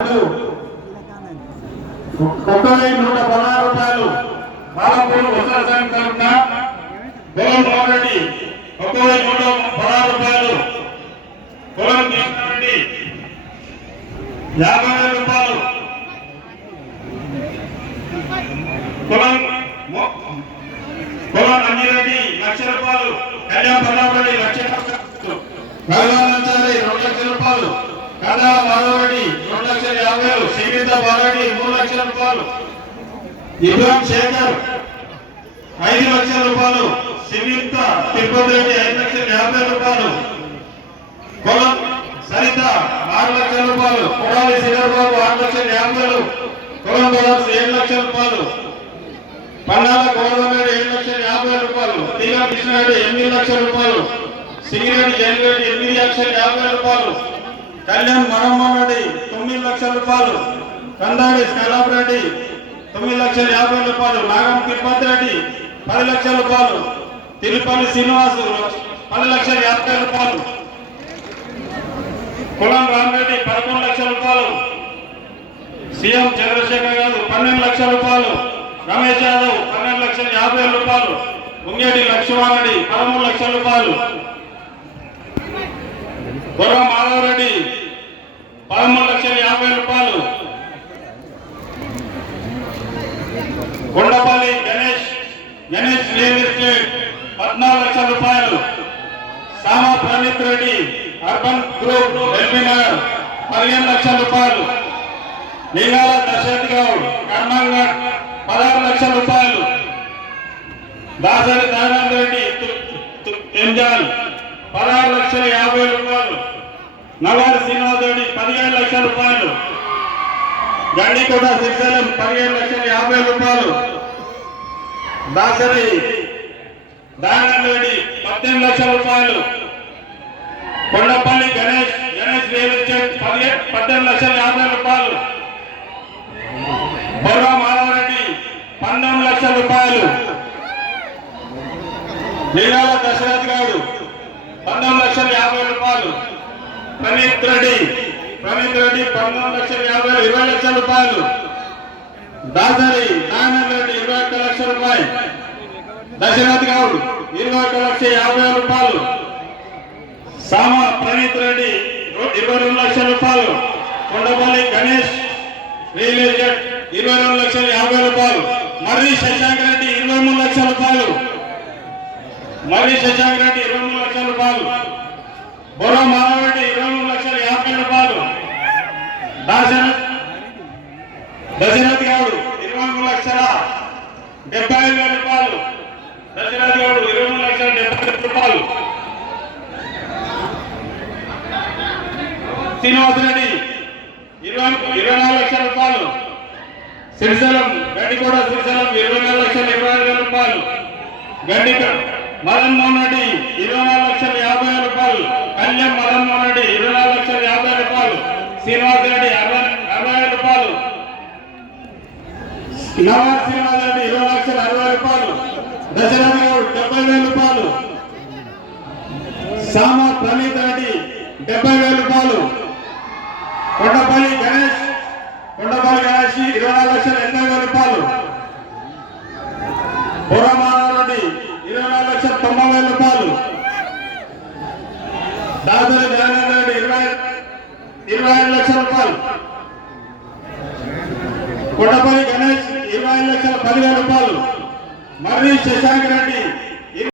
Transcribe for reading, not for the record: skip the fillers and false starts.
రూపాయలు బాలపూర్ వస్త్ర సంఘం తరఫున పొలం మోరెడ్డి 116 రూపాయలు, పొలం కృష్ణారెడ్డి 50,000 రూపాయలు, పొలం అంజిరెడ్డి 1,00,000 రూపాయలు, కళ్యాణ్ పల్లారెడ్డి 1,00,000 రూపాయలు, భగవానంచారి 2,00,000 రూపాయలు, కథా మాధవరెడ్డి 2,50,000, శ్రీగీత బాలరెడ్డి 3,00,000 రూపాయలు, ఇబ్రాహిం శేఖర్ 5,00,000 రూపాయలు, శ్రీగీత తిరుపతి రెడ్డి 5,50,000 రూపాయలు, పొలం సరిత 6,00,000 రూపాయలు, కొడాలి శ్రీధర్బాబు 6,50,000, పొలం బలాస్ 7,00,000 రూపాయలు, పన్నాల గోవర్ధన్ 7,50,000 రూపాయలు, తీగ కృష్ణారెడ్డి 8,00,000 రూపాయలు, సింగిరెడ్డి జయరెడ్డి 8,50,000 రూపాయలు, కళ్యాణ్ మనమోహన్ రెడ్డి 9,00,000 రూపాయలు, కందాడి స్కైలాబ్ రెడ్డి 9,50,000 రూపాయలు, నాగం తిరుపతి రెడ్డి 10,00,000 రూపాయలు, తిరుపల్లి శ్రీనివాసు 10,50,000 రూపాయలు, కులం రామరెడ్డి 11,00,000 రూపాయలు, సీఎం చంద్రశేఖర్ గారు 12,00,000 రూపాయలు, రమేష్ యాదవ్ 12,50,000 రూపాయలు, ఉంగేటి లక్ష్మారెడ్డి 13,00,000 రూపాయలు, బొర్ర మాధవరెడ్డి 13,50,000 రూపాయలు, కొండపల్లి గణేష్ రియల్ ఎస్టేట్ 14,00,000 రూపాయలు, సామా ప్రణీత్ రెడ్డి అర్బన్ గ్రూప్ ఎల్బీనగర్ 15,00,000 రూపాయలు, లీలాల దశరథ్ గౌడ్ కర్మంగడ్ 16,00,000 రూపాయలు, దాసరి దయానంద రెడ్డి ఎంజాల్ 16,50,000 రూపాయలు, నవారి శ్రీనివాస్ రెడ్డి 15,00,000 రూపాయలు, గండికోట శ్రీశైలం 15,50,000 రూపాయలు, దాసరి దయానంద రెడ్డి 18,00,000 రూపాయలు, కొండపల్లి గణేష్ రియల్ ఎస్టేట్ 18,50,000 రూపాయలు, బొర్ర మాధవరెడ్డి 19,00,000 రూపాయలు, లీలాల దశరథ్ గౌడ్ 19,50,000 రూపాయలు, ప్రణీత్ రెడ్డి 19,50,000 20,00,000 రూపాయలు, దాసరి నారాయణ రెడ్డి 21,00,000 రూపాయలు, దశరథ్ గౌడ్ 21,50,000 రూపాయలు, సామ ప్రణీత్ రెడ్డి 22,00,000 రూపాయలు, కొండపల్లి గణేష్ రియల్ ఎస్టేట్ 22,50,000 రూపాయలు, మర్రి శశాంక్ రెడ్డి 23,00,000 రూపాయలు, రూపాయలు, బొర్ర మాధవరెడ్డి 23,50,000 రూపాయలు, దశరథ్ గౌడ్ 23,70,000 రూపాయలు, దశరథ్ గౌడ్ 23,70,000 రూపాయలు, శ్రీనివాసరెడ్డి 24,00,000 రూపాయలు, శ్రీశైలం గండికోట శ్రీశైలం 24,20,000 రూపాయలు, మదన్ మోహన్ రెడ్డి 24,50,000 రూపాయలు, కళ్యాణ్ మదన్ మోహన్ రెడ్డి 24,50,000 రూపాయలు, శ్రీనివాస్ రెడ్డి 60,000 రూపాయలు, నవాజ్ శ్రీనివాస్ రెడ్డి 20,60,000 రూపాయలు, దశరథ్ గౌడ్ 70,000 రూపాయలు, సామ ప్రణీత్ రెడ్డి 70,000 రూపాయలు, కొండపల్లి గణేష్ 24,80,000 రూపాయలు, బొర్ర మాధవరెడ్డి 24,90,000 రూపాయలు, దాసరి దయానంద రెడ్డి 25,00,000 రూపాయలు, కొండపల్లి గణేష్ 25,10,000 రూపాయలు, మర్రి శశాంక్ రెడ్డి